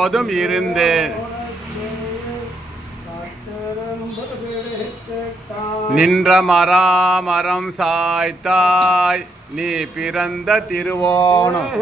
போதும் இருந்தேன். நின்ற மராமரம் சாய்த்தாய் நீ பிறந்த திருவோணம்.